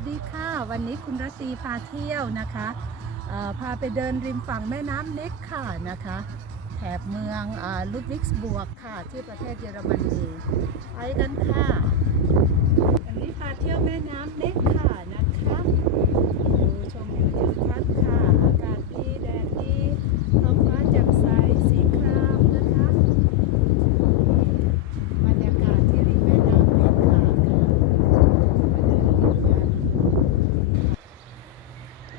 สดีค่ะ วันนี้คุณรตีพาเที่ยวนะคะพาไปเดินริมฝั่งแม่น้ำเน็กค่ะนะคะแถบเมืองลูดวิกส์บวกค่ะที่ประเทศเยอรมนีไปกันค่ะวันนี้พาเที่ยวแม่น้ำเน็กค่ะนะคะดูชมวิวทิวทัศน์ค่ะ อากาศดีแดดดีท้องฟ้าแจ่มใสสีครามนะคะ บรรยากาศที่ริมแม่น้ำเน็กค่ะ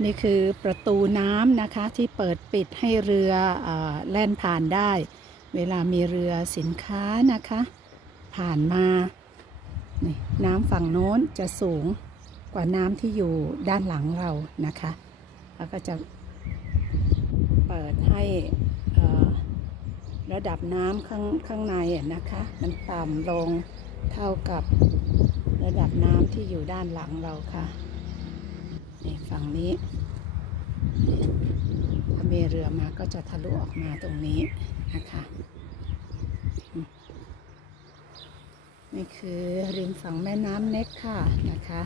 นี่คือประตูน้ำนะคะที่เปิดปิดให้เรืออแล่นผ่านได้ เวลามีเรือสินค้านะคะ ผ่านมานี่น้ำฝั่งโน้นจะสูงกว่าน้ำที่อยู่ด้านหลังเรานะคะ แล้วก็จะเปิดให้ระดับน้ำข้างข้างในนะคะ มันต่ำลงเท่ากับระดับน้ำที่อยู่ด้านหลังเราค่ะ นี่ฝั่งนี้ถ้ามีเรือมาก็จะทะลุออกมาตรงนี้นะคะ นี่คือริมฝั่งแม่น้ำเน็กค่ะนะคะ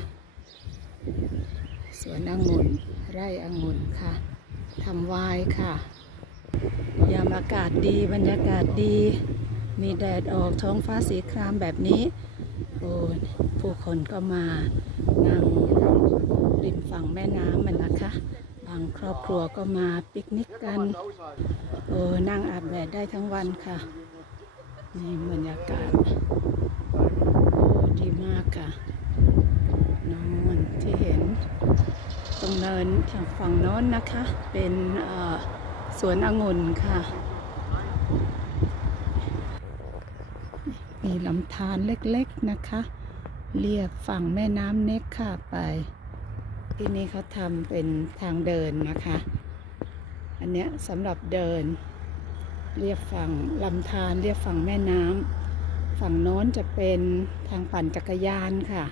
สวนองุ่นไร่องุ่นค่ะทำวายค่ะ ยามอากาศดีบรรยากาศดี มีแดดออกท้องฟ้าสีครามแบบนี้ โอ้ผู้คนก็มานั่งริมฝั่งแม่น้ำมันนะคะ บางครอบครัวก็มาปิกนิกกัน โอ้นั่งอาบแดดได้ทั้งวันค่ะ นี่บรรยากาศ โอ้ดีมากค่ะนอนที่เห็น ตรงเนินทางฝั่งโน้นนะคะ เป็นสวนองุ่นค่ะ มีลำธารเล็กๆนะคะ เรียบฝั่งแม่น้ำเน็กค่ะไป ที่นี่เขาทำเป็นทางเดินนะคะ อันเนี้ยสำหรับเดิน เรียบฝั่งลำธารเรียบฝั่งแม่น้ำฝั่งโน้นจะเป็นทางปั่นจักรยานค่ะ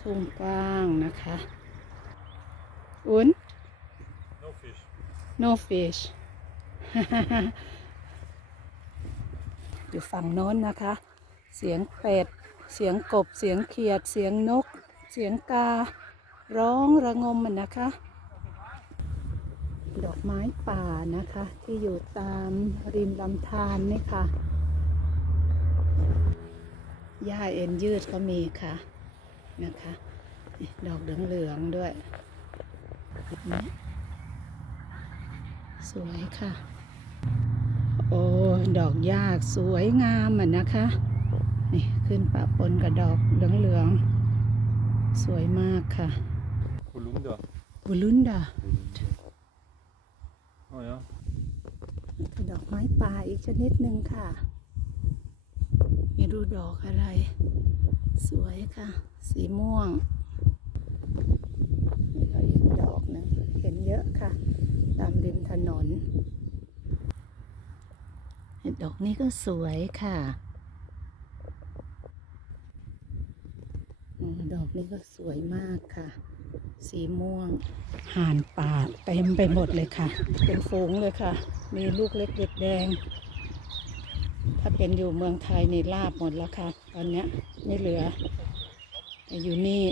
ทุ่งกว้างนะคะอุ่น No fish. no fish อยู่ฝั่งโน้นนะคะ เสียงเป็ด เสียงกบ เสียงเขียด เสียงนก เสียงกา ร้องระงมมันนะคะ ดอกไม้ป่านะคะ ที่อยู่ตามริมลำธารนี่ค่ะ หญ้าเอ็นยืดก็มีค่ะนะคะ ดอกเหลืองๆด้วย สวยค่ะ โอ้ดอกยากสวยงามอะนะคะ นี่ขึ้นปะปนกับดอกเหลืองๆ สวยมากค่ะ Holunder. บุลุนดา Oh ja. คือดอกไม้ป่าอีกชนิดหนึ่งค่ะ ไม่รู้ดอกอะไร สวยค่ะ สีม่วงนี่ก็อีกดอกหนึ่งเห็นเยอะค่ะ ตามริมถนนเห็น ดอกนี้ก็สวยค่ะอืมดอกนี้ก็สวยมากค่ะ สีม่วง ห่านป่าเต็มไปหมดเลยค่ะ เป็นฝูงเลยค่ะ มีลูกเล็กเด็กแดง ถ้าเป็นอยู่เมืองไทยนี่ลาบหมดแล้วค่ะ ตอนเนี้ยไม่เหลือแต่อยู่นี่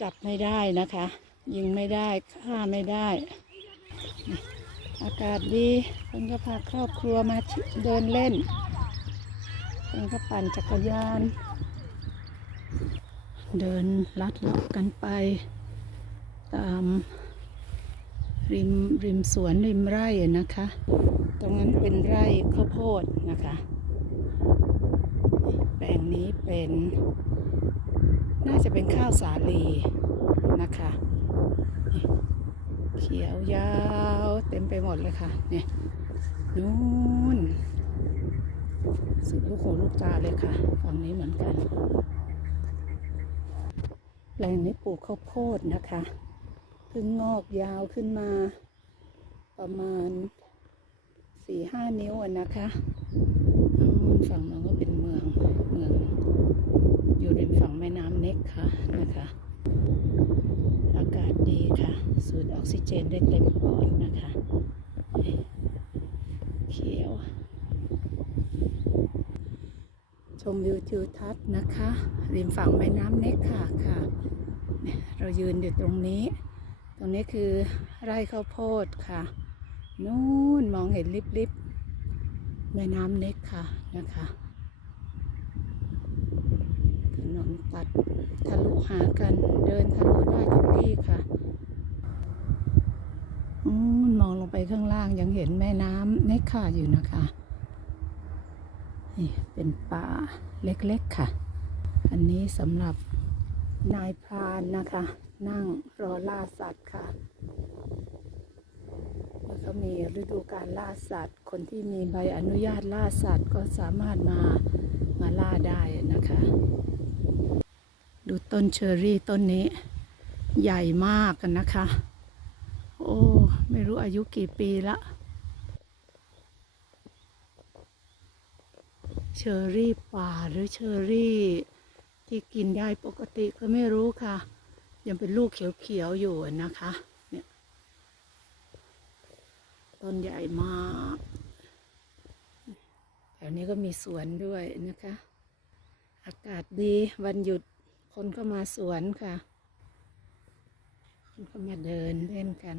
จับไม่ได้นะคะ ยิงไม่ได้ฆ่าไม่ได้นี่ อากาศดีคนก็พาครอบครัวมาเดินเล่นคนก็ปั่นจักรยาน เดินลัดเลาะกันไป ตามริมริมสวนริมไร่นะคะ ตรงนั้นเป็นไร่ข้าวโพดนะคะ แปลงนี้เป็น น่าจะเป็นข้าวสาลีนะคะ เขียวยาวเต็มไปหมดเลยค่ะ เนี่ยนู่นสุดลูกหูลูกตาเลยค่ะ ฝั่งนี้เหมือนกันแปลงนี้ปลูกข้าวโพดนะคะเพิ่งงอกยาวขึ้นมา ประมาณสี่ห้านิ้วนะคะนู่นฝั่งนั้นก็เป็นเมืองเมือง อยู่ริมฝั่งแม่น้ำเน็กค่ะนะคะ สูดออกซิเจนได้เต็มปอดนะคะ เขียว ชมวิวทิวทัศน์นะคะ ริมฝั่งแม่น้ำเน็กค่ะค่ะ เรายืนอยู่ตรงนี้ ตรงนี้คือไร่ข้าวโพดค่ะ นู่นมองเห็นลิบๆแม่น้ำเน็กค่ะนะคะถนนตัดทะลุหากันเดินทะลุได้ทุกที่ค่ะ มองลงไปข้างล่างยังเห็นแม่น้ำเน็กค่ะอยู่นะคะนี่เป็นป่าเล็กๆค่ะ อันนี้สำหรับนายพรานนะคะ นั่งรอล่าสัตว์ค่ะแล้วก็มีฤดูการล่าสัตว์ คนที่มีใบอนุญาตล่าสัตว์ก็สามารถมามาล่าได้นะคะ ดูต้นเชอรี่ต้นนี้ใหญ่มากกันนะคะ โอ้ ไม่รู้อายุกี่ปีละ เชอรี่ป่าหรือเชอรี่ ที่กินได้ปกติก็ไม่รู้ค่ะ ยังเป็นลูกเขียวๆอยู่นะคะ เนี่ย ต้นใหญ่มากแถวนี้ก็มีสวนด้วยนะคะ อากาศดีวันหยุดคนก็มาสวนค่ะ คนก็มาเดินเล่นกัน